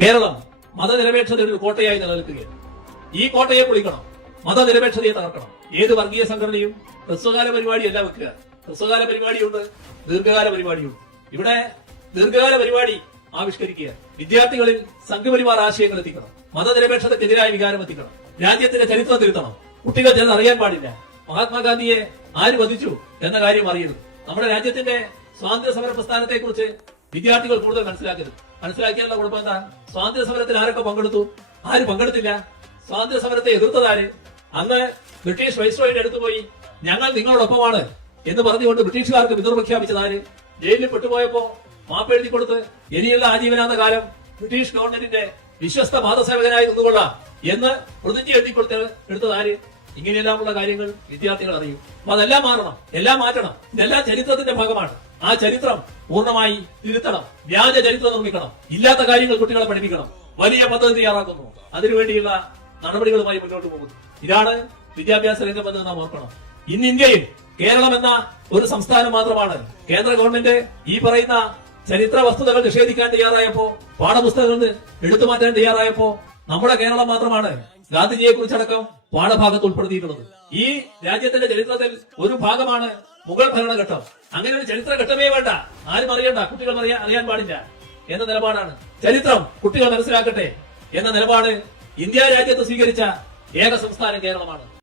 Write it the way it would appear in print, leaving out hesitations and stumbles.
കേരളം മതനിരപേക്ഷതയുടെ ഒരു കോട്ടയായി നിലനിൽക്കുകയാണ്. ഈ കോട്ടയെ പൊളിക്കണം, മതനിരപേക്ഷതയെ തകർക്കണം. ഏത് വർഗീയ സംഘടനയും ഹ്രസ്വകാല പരിപാടിയല്ല വെക്കുക. ഹ്രസ്വകാല പരിപാടിയുണ്ട്, ദീർഘകാല പരിപാടിയുണ്ട്. ഇവിടെ ദീർഘകാല പരിപാടി ആവിഷ്കരിക്കുക. വിദ്യാർത്ഥികളിൽ സംഘപരിവാർ ആശയങ്ങൾ എത്തിക്കണം, മതനിരപേക്ഷതക്കെതിരായ വികാരം എത്തിക്കണം, രാജ്യത്തിന്റെ ചരിത്രം തിരുത്തണം. കുട്ടികൾ ചിലത് അറിയാൻ പാടില്ല. മഹാത്മാഗാന്ധിയെ ആര് വധിച്ചു എന്ന കാര്യം അറിയരുത്. നമ്മുടെ രാജ്യത്തിന്റെ സ്വാതന്ത്ര്യ സമര പ്രസ്ഥാനത്തെ കുറിച്ച് വിദ്യാർത്ഥികൾ കൂടുതൽ മനസ്സിലാക്കരുത്. മനസ്സിലാക്കിയാലുള്ള കുഴപ്പം എന്താ? സ്വാതന്ത്ര്യ സമരത്തിൽ ആരൊക്കെ പങ്കെടുത്തു, ആര് പങ്കെടുത്തില്ല? സ്വാതന്ത്ര്യ സമരത്തെ എതിർത്തതാര്? അന്ന് ബ്രിട്ടീഷ് വൈസ്രോയുടെ അടുത്ത് പോയി ഞങ്ങൾ നിങ്ങളോടൊപ്പമാണ് എന്ന് പറഞ്ഞുകൊണ്ട് ബ്രിട്ടീഷുകാർക്ക് പിന്തുണ പ്രഖ്യാപിച്ചതാര്? ജയിലിൽ പെട്ടുപോയപ്പോ മാപ്പെഴുതി കൊടുത്ത് ഇനിയുള്ള ആജീവനാന്ത കാലം ബ്രിട്ടീഷ് ഗവൺമെന്റിന്റെ വിശ്വസ്ത പാദസേവകനായി നിന്നുകൊള്ളാം എന്ന് പ്രതിജ്ഞ എടുത്തതാര്? ഇങ്ങനെയെല്ലാമുള്ള കാര്യങ്ങൾ വിദ്യാർത്ഥികൾ അറിയും. അപ്പൊ അതെല്ലാം മാറണം, എല്ലാം മാറ്റണം. ഇതെല്ലാം ചരിത്രത്തിന്റെ ഭാഗമാണ്. ആ ചരിത്രം പൂർണ്ണമായി തിരുത്തണം. വ്യാജ ചരിത്രം നിർമ്മിക്കണം. ഇല്ലാത്ത കാര്യങ്ങൾ കുട്ടികളെ പഠിപ്പിക്കണം. വലിയ പദ്ധതി തയ്യാറാക്കുന്നു. അതിനുവേണ്ടിയുള്ള നടപടികളുമായി മുന്നോട്ട് പോകുന്നു. ഇതാണ് വിദ്യാഭ്യാസ രംഗമെന്ന് നാം ഓർക്കണം. ഇന്ന് ഇന്ത്യയിൽ കേരളം എന്ന ഒരു സംസ്ഥാനം മാത്രമാണ് കേന്ദ്ര ഗവൺമെന്റ് ഈ പറയുന്ന ചരിത്ര വസ്തുതകൾ നിഷേധിക്കാൻ തയ്യാറായപ്പോ, പാഠപുസ്തകങ്ങൾ എടുത്തു മാറ്റാൻ തയ്യാറായപ്പോ നമ്മുടെ കേരളം മാത്രമാണ് ഗാന്ധിജിയെ കുറിച്ചടക്കം പാഠഭാഗത്ത് ഉൾപ്പെടുത്തിയിട്ടുള്ളത്. ഈ രാജ്യത്തിന്റെ ചരിത്രത്തിൽ ഒരു ഭാഗമാണ് മുഗൾ ഭരണഘട്ടം. അങ്ങനെ ഒരു ചരിത്രഘട്ടമേ വേണ്ട, ആരും അറിയണ്ട, കുട്ടികൾ അറിയാൻ പാടില്ല എന്ന നിലപാടാണ്. ചരിത്രം കുട്ടികൾ മനസ്സിലാക്കട്ടെ എന്ന നിലപാട് ഇന്ത്യ രാജ്യത്ത് സ്വീകരിച്ച ഏക സംസ്ഥാനം കേരളമാണ്.